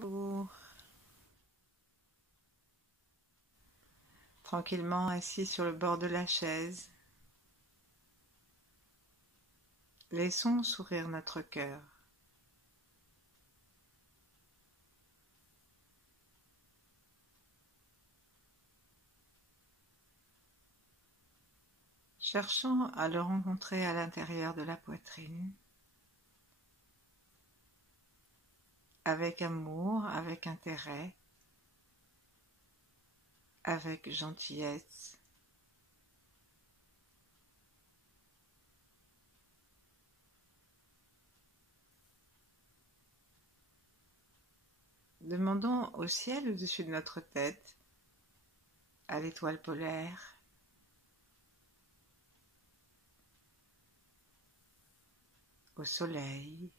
Bonjour. Tranquillement assis sur le bord de la chaise, laissons sourire notre cœur. Cherchons à le rencontrer à l'intérieur de la poitrine, avec amour, avec intérêt, avec gentillesse. Demandons au ciel au-dessus de notre tête, à l'étoile polaire, au soleil,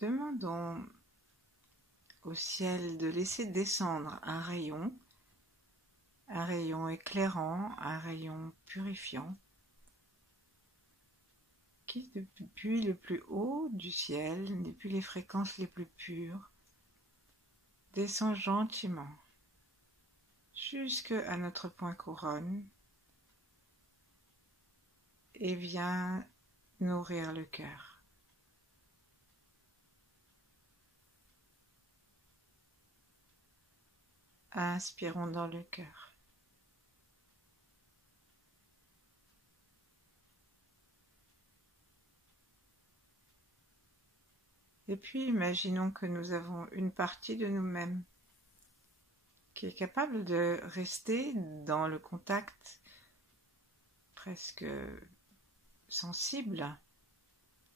demandons au ciel de laisser descendre un rayon éclairant, un rayon purifiant, qui depuis le plus haut du ciel, depuis les fréquences les plus pures, descend gentiment jusque à notre point couronne et vient nourrir le cœur. Inspirons dans le cœur. Et puis imaginons que nous avons une partie de nous-mêmes qui est capable de rester dans le contact presque sensible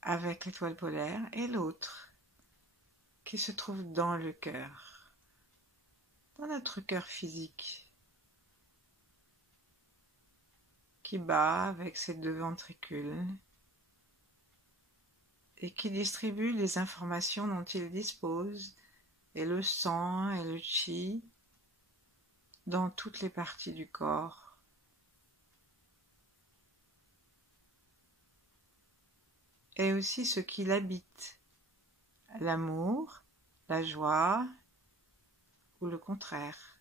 avec l'étoile polaire, et l'autre qui se trouve dans le cœur, dans notre cœur physique, qui bat avec ses deux ventricules et qui distribue les informations dont il dispose, et le sang et le chi, dans toutes les parties du corps. Et aussi ce qui l'habite, l'amour, la joie ou le contraire.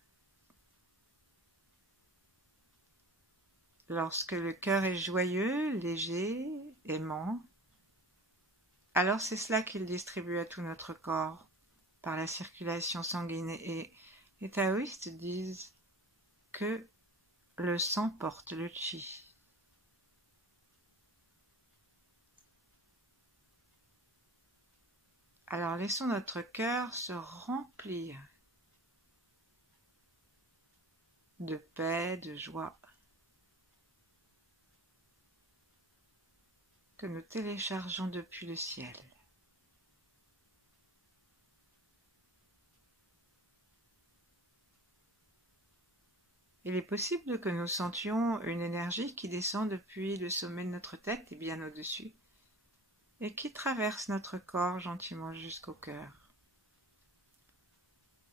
Lorsque le cœur est joyeux, léger, aimant, alors c'est cela qu'il distribue à tout notre corps par la circulation sanguine. Et les taoïstes disent que le sang porte le chi. Alors laissons notre cœur se remplir de paix, de joie, que nous téléchargeons depuis le ciel. Il est possible que nous sentions une énergie qui descend depuis le sommet de notre tête et bien au-dessus, et qui traverse notre corps gentiment jusqu'au cœur.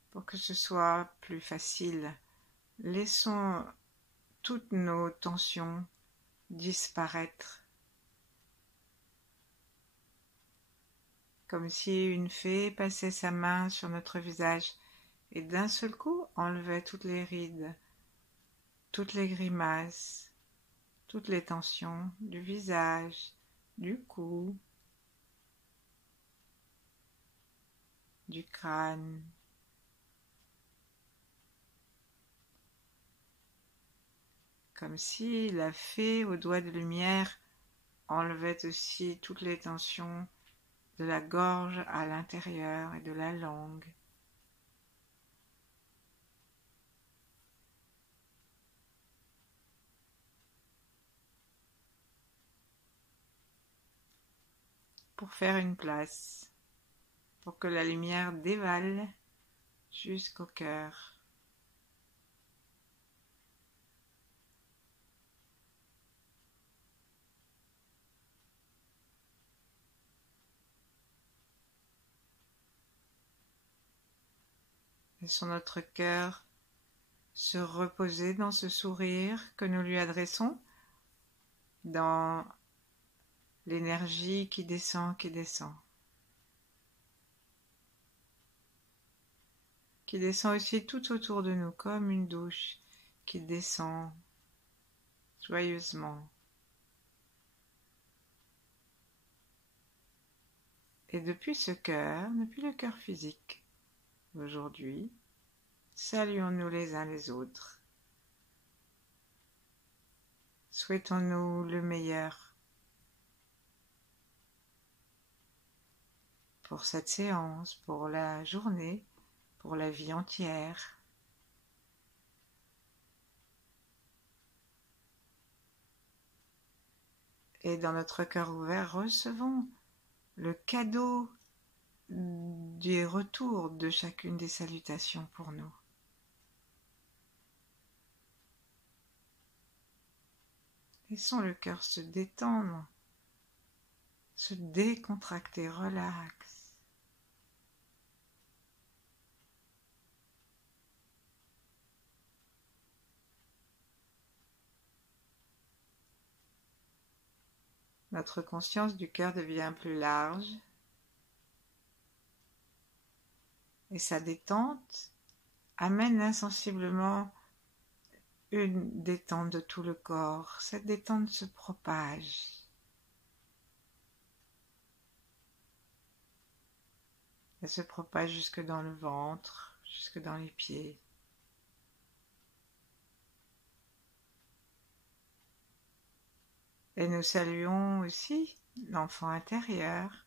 Pour que ce soit plus facile, laissons toutes nos tensions disparaître, comme si une fée passait sa main sur notre visage et d'un seul coup enlevait toutes les rides, toutes les grimaces, toutes les tensions du visage, du cou, du crâne. Comme si la fée aux doigts de lumière enlevait aussi toutes les tensions de la gorge à l'intérieur et de la langue. Pour faire une place, pour que la lumière dévale jusqu'au cœur. Laissons notre cœur se reposer dans ce sourire que nous lui adressons, dans l'énergie qui descend, qui descend. Qui descend aussi tout autour de nous, comme une douche qui descend joyeusement. Et depuis ce cœur, depuis le cœur physique, aujourd'hui, saluons-nous les uns les autres. Souhaitons-nous le meilleur pour cette séance, pour la journée, pour la vie entière. Et dans notre cœur ouvert, recevons le cadeau du retour de chacune des salutations pour nous. Laissons le cœur se détendre, se décontracter, relax. Notre conscience du cœur devient plus large et sa détente amène insensiblement une détente de tout le corps. Cette détente se propage. Elle se propage jusque dans le ventre, jusque dans les pieds. Et nous saluons aussi l'enfant intérieur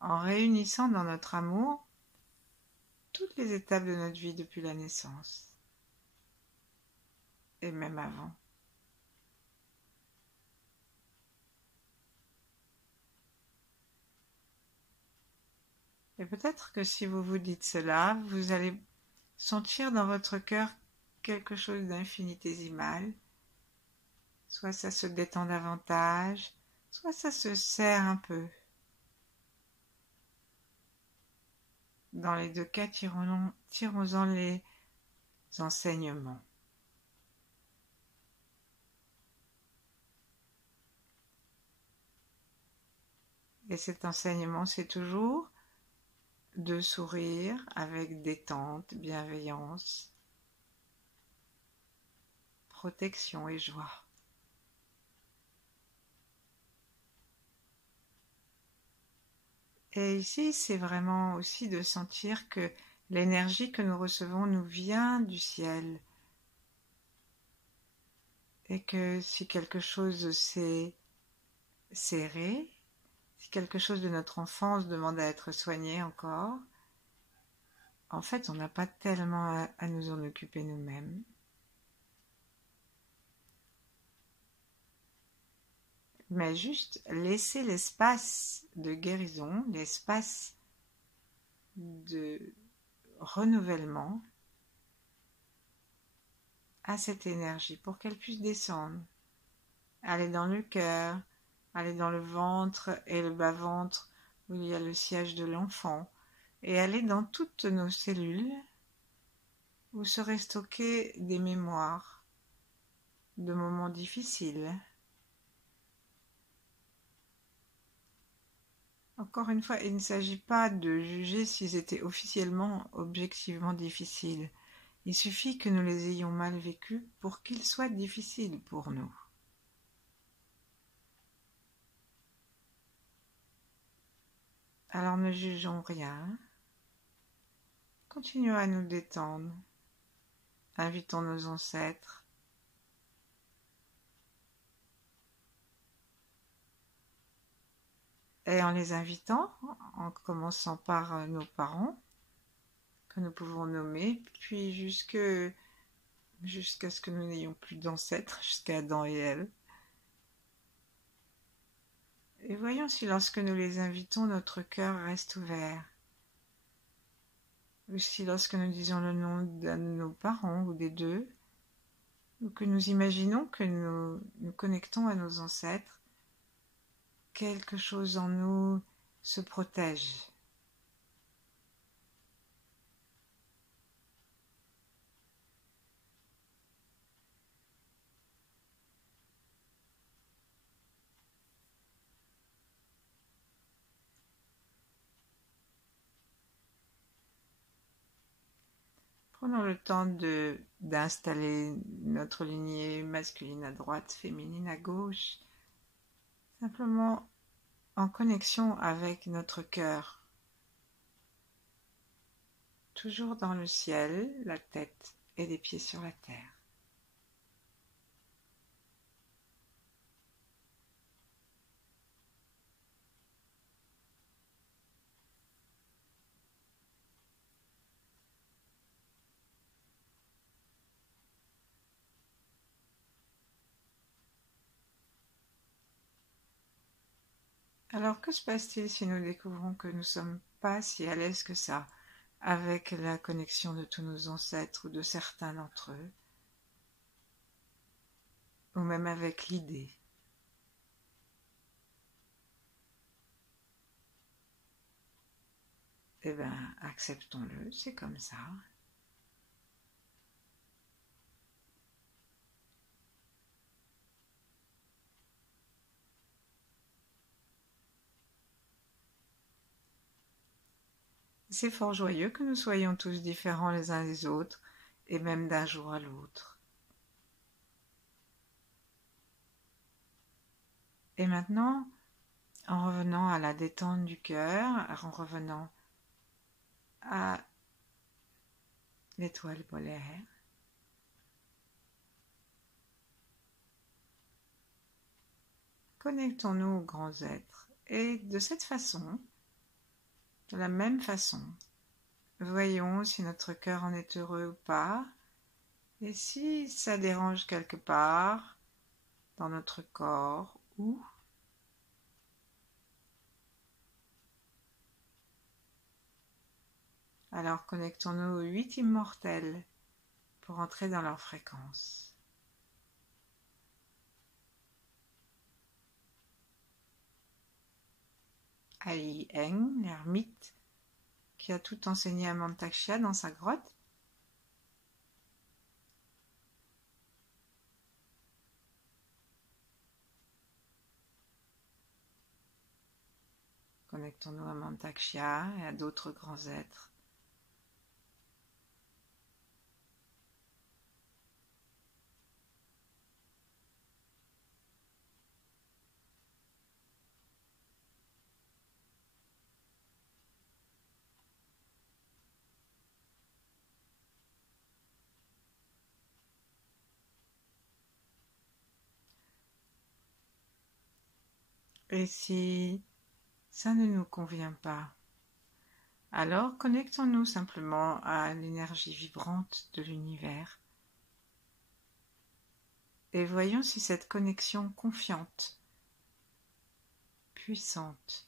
en réunissant dans notre amour toutes les étapes de notre vie depuis la naissance et même avant. Et peut-être que si vous vous dites cela, vous allez sentir dans votre cœur quelque chose d'infinitésimal. Soit ça se détend davantage, soit ça se serre un peu. Dans les deux cas, tirons-en les enseignements. Et cet enseignement, c'est toujours de sourire avec détente, bienveillance, protection et joie. Et ici, c'est vraiment aussi de sentir que l'énergie que nous recevons nous vient du ciel. Et que si quelque chose s'est serré, si quelque chose de notre enfance demande à être soigné encore, en fait, on n'a pas tellement à nous en occuper nous-mêmes. Mais juste laisser l'espace de guérison, l'espace de renouvellement à cette énergie pour qu'elle puisse descendre, aller dans le cœur, aller dans le ventre et le bas-ventre où il y a le siège de l'enfant, et aller dans toutes nos cellules où seraient stockées des mémoires de moments difficiles. Encore une fois, il ne s'agit pas de juger s'ils étaient officiellement, objectivement difficiles. Il suffit que nous les ayons mal vécus pour qu'ils soient difficiles pour nous. Alors ne jugeons rien. Continuons à nous détendre. Invitons nos ancêtres. Et en les invitant, en commençant par nos parents, que nous pouvons nommer, puis jusqu'à ce que nous n'ayons plus d'ancêtres, jusqu'à Adam et Ève. Et voyons si lorsque nous les invitons, notre cœur reste ouvert. Ou si lorsque nous disons le nom d'un de nos parents ou des deux, ou que nous imaginons que nous connectons à nos ancêtres, quelque chose en nous se protège. Prenons le temps d'installer notre lignée masculine à droite, féminine à gauche, simplement en connexion avec notre cœur. Toujours dans le ciel, la tête et les pieds sur la terre. Alors que se passe-t-il si nous découvrons que nous ne sommes pas si à l'aise que ça avec la connexion de tous nos ancêtres ou de certains d'entre eux, ou même avec l'idée? Eh bien, acceptons-le, c'est comme ça. C'est fort joyeux que nous soyons tous différents les uns des autres, et même d'un jour à l'autre. Et maintenant, en revenant à la détente du cœur, en revenant à l'étoile polaire, connectons-nous aux grands êtres. Et de cette façon, de la même façon, voyons si notre cœur en est heureux ou pas, et si ça dérange quelque part dans notre corps ou alors connectons-nous aux 8 immortels pour entrer dans leur fréquence. Ali Heng, l'ermite, qui a tout enseigné à Mantakshya dans sa grotte. Connectons-nous à Mantakshya et à d'autres grands êtres. Et si ça ne nous convient pas, alors connectons-nous simplement à l'énergie vibrante de l'univers et voyons si cette connexion confiante, puissante,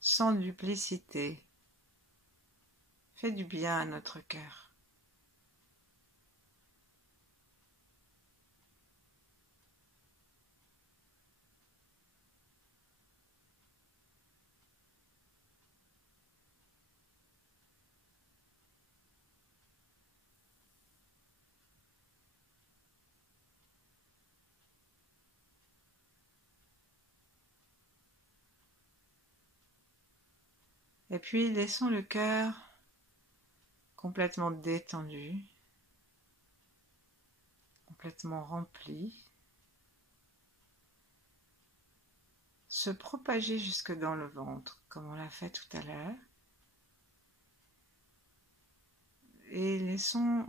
sans duplicité, fait du bien à notre cœur. Et puis laissons le cœur complètement détendu, complètement rempli, se propager jusque dans le ventre, comme on l'a fait tout à l'heure. Et laissons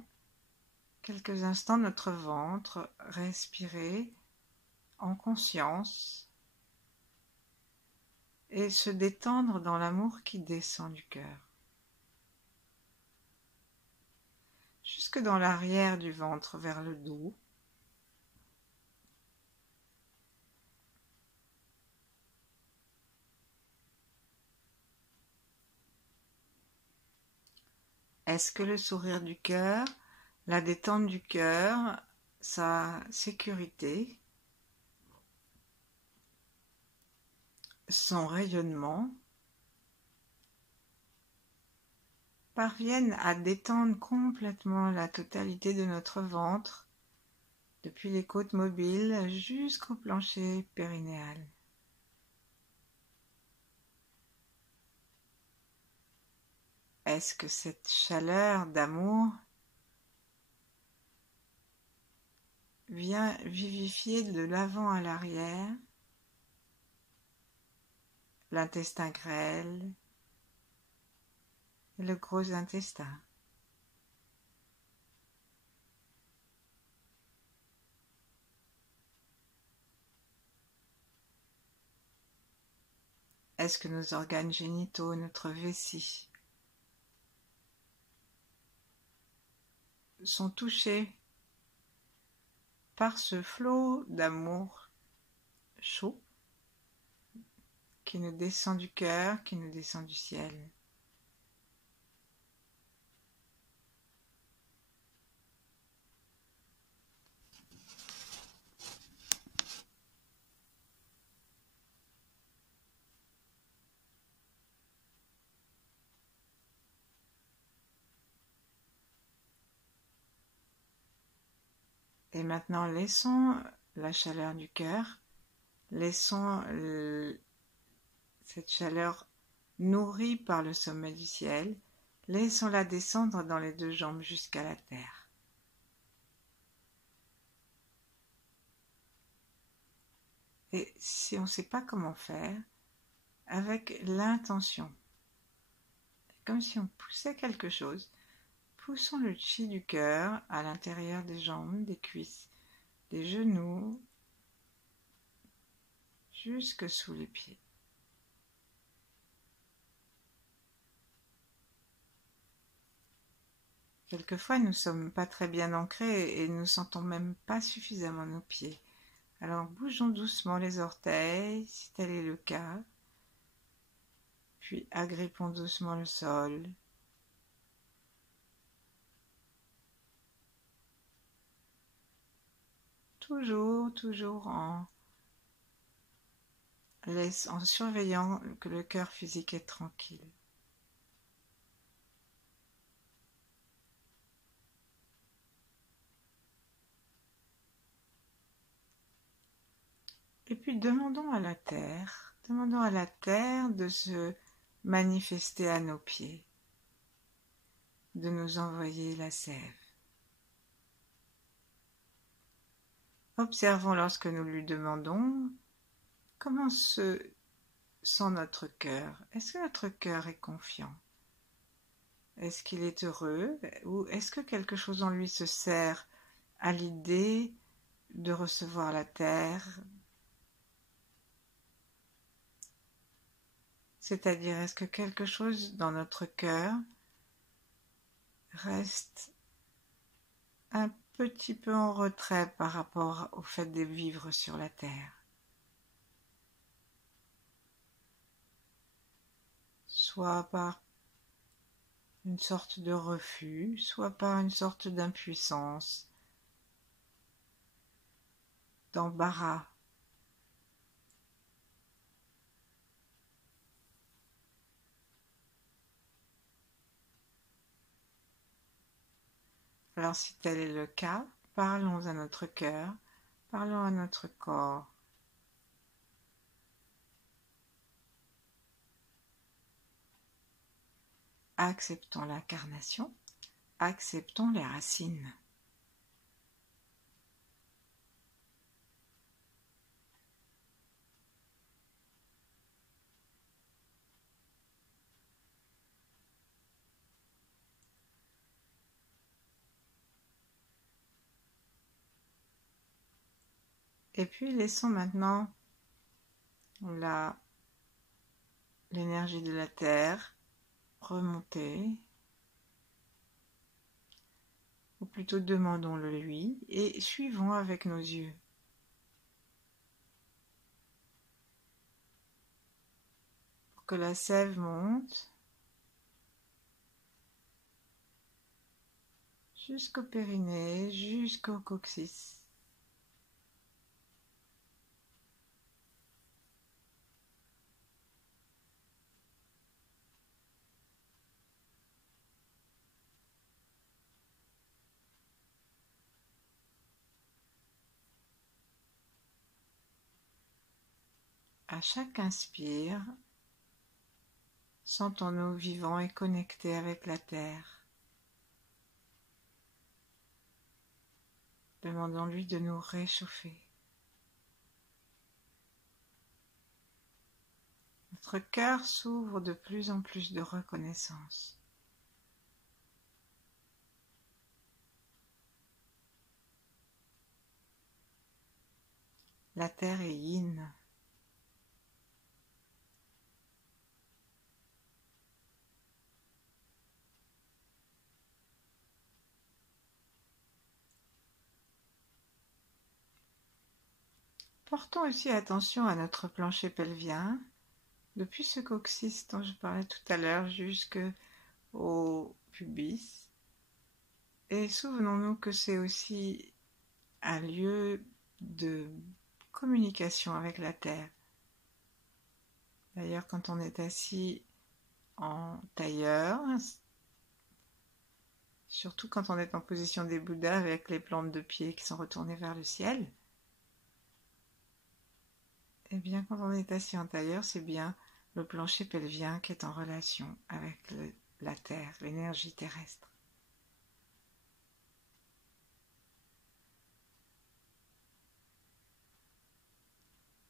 quelques instants notre ventre respirer en conscience et se détendre dans l'amour qui descend du cœur. Jusque dans l'arrière du ventre vers le dos. Est-ce que le sourire du cœur, la détente du cœur, sa sécurité, son rayonnement parviennent à détendre complètement la totalité de notre ventre, depuis les côtes mobiles jusqu'au plancher périnéal. Est-ce que cette chaleur d'amour vient vivifier de l'avant à l'arrière l'intestin grêle et le gros intestin? Est-ce que nos organes génitaux, notre vessie, sont touchés par ce flot d'amour chaud qui nous descend du cœur, qui nous descend du ciel? Et maintenant, laissons la chaleur du cœur, laissons cette chaleur nourrie par le sommet du ciel, laissons-la descendre dans les deux jambes jusqu'à la terre. Et si on ne sait pas comment faire, avec l'intention, comme si on poussait quelque chose, poussons le chi du cœur à l'intérieur des jambes, des cuisses, des genoux, jusque sous les pieds. Quelquefois, nous ne sommes pas très bien ancrés et nous ne sentons même pas suffisamment nos pieds. Alors, bougeons doucement les orteils, si tel est le cas, puis agrippons doucement le sol. Toujours en surveillant que le cœur physique est tranquille. Et puis demandons à la terre de se manifester à nos pieds, de nous envoyer la sève. Observons lorsque nous lui demandons comment se sent notre cœur. Est-ce que notre cœur est confiant? Est-ce qu'il est heureux? Ou est-ce que quelque chose en lui se sert à l'idée de recevoir la terre? C'est-à-dire, est-ce que quelque chose dans notre cœur reste un petit peu en retrait par rapport au fait de vivre sur la terre? Soit par une sorte de refus, soit par une sorte d'impuissance, d'embarras. Alors si tel est le cas, parlons à notre cœur, parlons à notre corps. Acceptons l'incarnation, acceptons les racines. Et puis laissons maintenant l'énergie de la terre remonter, ou plutôt demandons-le lui et suivons avec nos yeux. Pour que la sève monte jusqu'au périnée, jusqu'au coccyx. À chaque inspire, Sentons-nous vivants et connectés avec la Terre. Demandons-lui de nous réchauffer. Notre cœur s'ouvre de plus en plus de reconnaissance. La terre est yin. Portons aussi attention à notre plancher pelvien, depuis ce coccyx dont je parlais tout à l'heure jusqu'au pubis. Et souvenons-nous que c'est aussi un lieu de communication avec la terre. D'ailleurs, quand on est assis en tailleur, surtout quand on est en position des Bouddhas avec les plantes de pied qui sont retournées vers le ciel, eh bien, quand on est assis en tailleur, c'est bien le plancher pelvien qui est en relation avec la terre, l'énergie terrestre.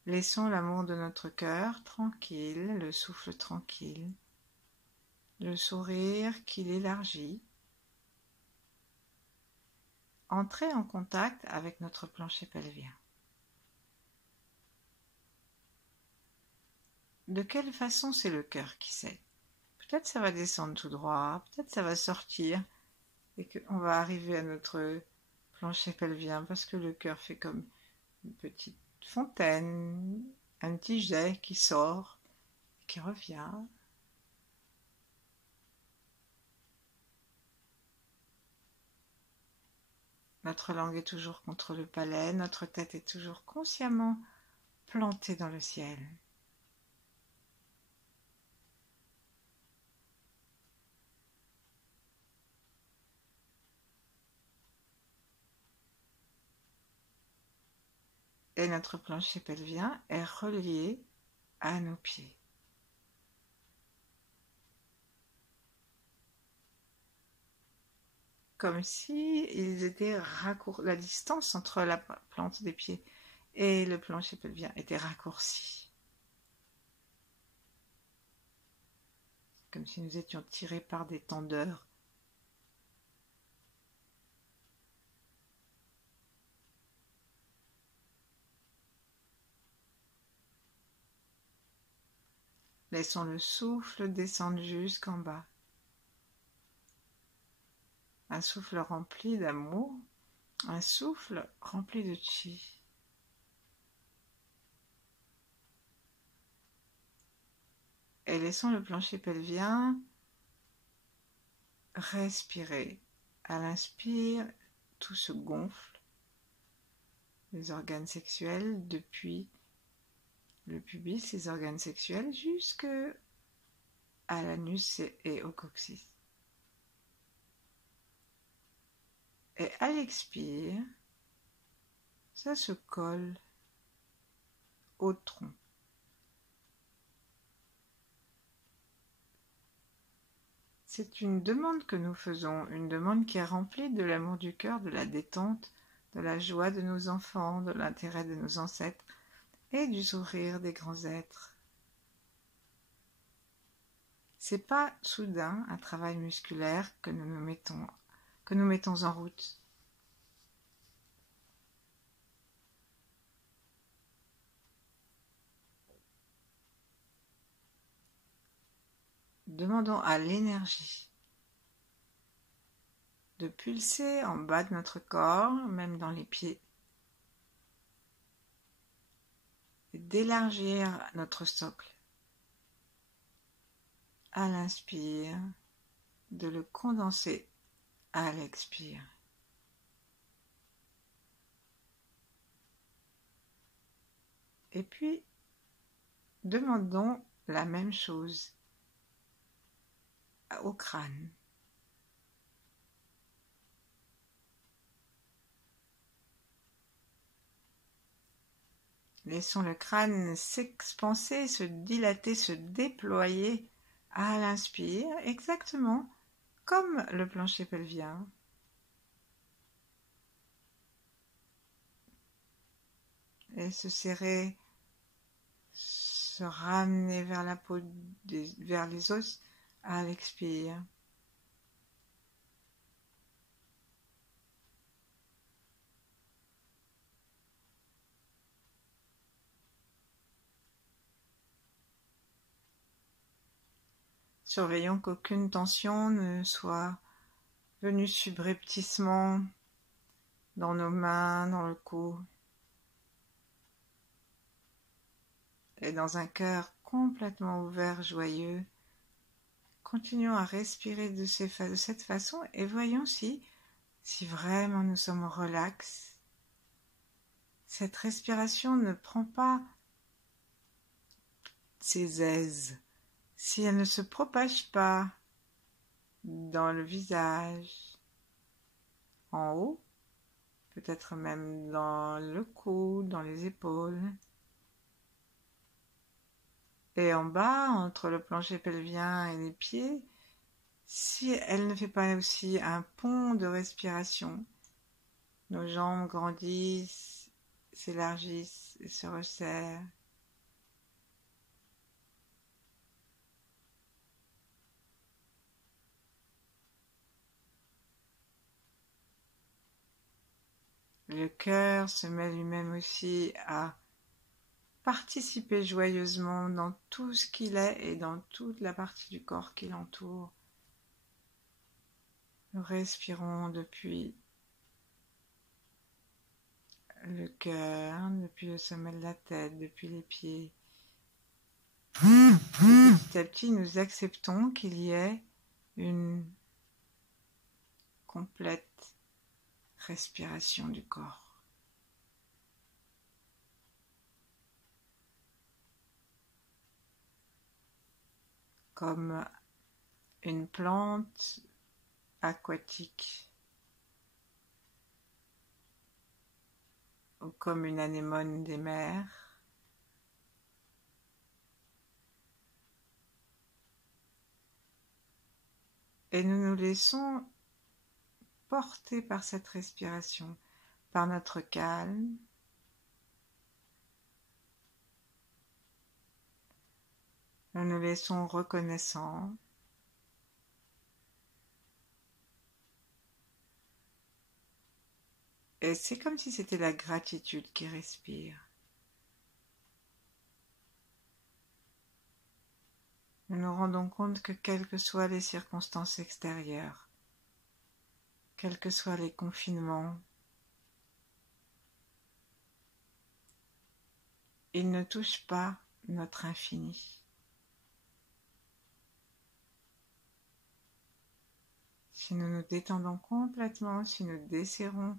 Laissons l'amour de notre cœur tranquille, le souffle tranquille, le sourire qui l'élargit, entrer en contact avec notre plancher pelvien. De quelle façon c'est le cœur qui sait? Peut-être ça va descendre tout droit, peut-être ça va sortir et qu'on va arriver à notre plancher pelvien parce que le cœur fait comme une petite fontaine, un petit jet qui sort, qui revient. Notre langue est toujours contre le palais, notre tête est toujours consciemment plantée dans le ciel. Et notre plancher pelvien est relié à nos pieds. Comme si ils étaient la distance entre la plante des pieds et le plancher pelvien était raccourcie. Comme si nous étions tirés par des tendeurs. Laissons le souffle descendre jusqu'en bas. Un souffle rempli d'amour, un souffle rempli de chi. Et laissons le plancher pelvien respirer. À l'inspire, tout se gonfle. Les organes sexuels depuis le pubis, les organes sexuels jusque à l'anus et au coccyx. Et à l'expire, ça se colle au tronc. C'est une demande que nous faisons, une demande qui est remplie de l'amour du cœur, de la détente, de la joie de nos enfants, de l'intérêt de nos ancêtres et du sourire des grands êtres. C'est pas soudain un travail musculaire que nous mettons en route. Demandons à l'énergie de pulser en bas de notre corps, même dans les pieds, et d'élargir notre socle. À l'inspire, de le condenser à l'expire. Et puis, demandons la même chose au crâne. Laissons le crâne s'expanser, se dilater, se déployer à l'inspire, exactement comme le plancher pelvien. Et se serrer, se ramener vers la peau, vers les os à l'expire. Surveillons qu'aucune tension ne soit venue subrepticement dans nos mains, dans le cou. Et dans un cœur complètement ouvert, joyeux, continuons à respirer de cette façon et voyons si vraiment nous sommes relax. Cette respiration ne prend pas ses aises, si elle ne se propage pas dans le visage, en haut, peut-être même dans le cou, dans les épaules, et en bas, entre le plancher pelvien et les pieds, si elle ne fait pas aussi un pont de respiration, nos jambes grandissent, s'élargissent et se resserrent. Le cœur se met lui-même aussi à participer joyeusement dans tout ce qu'il est et dans toute la partie du corps qui l'entoure. Nous respirons depuis le cœur, depuis le sommet de la tête, depuis les pieds. Et petit à petit, nous acceptons qu'il y ait une complète respiration du corps. Comme une plante aquatique ou comme une anémone des mers. Et nous nous laissons porter par cette respiration, par notre calme, nous nous laissons reconnaissants. Et c'est comme si c'était la gratitude qui respire. Nous nous rendons compte que quelles que soient les circonstances extérieures, quels que soient les confinements, ils ne touchent pas notre infini. Si nous nous détendons complètement, si nous desserrons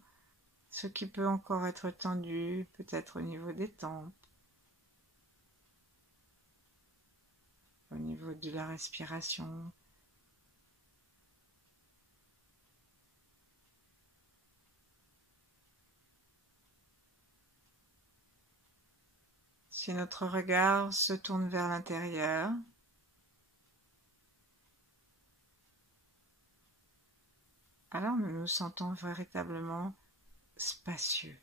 ce qui peut encore être tendu, peut-être au niveau des tempes, au niveau de la respiration, si notre regard se tourne vers l'intérieur, alors nous nous sentons véritablement spacieux.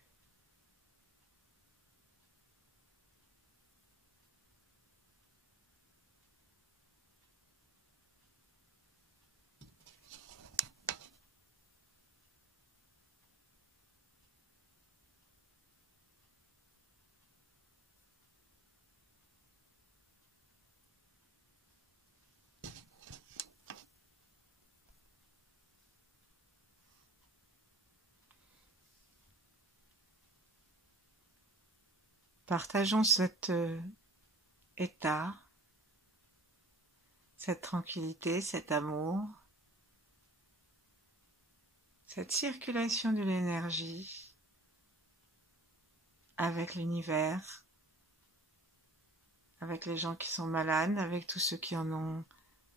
Partageons cet état, cette tranquillité, cet amour, cette circulation de l'énergie avec l'univers, avec les gens qui sont malades, avec tous ceux qui en ont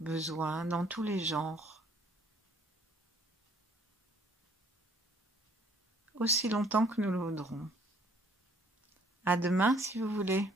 besoin, dans tous les genres. Aussi longtemps que nous le voudrons. À demain si vous voulez.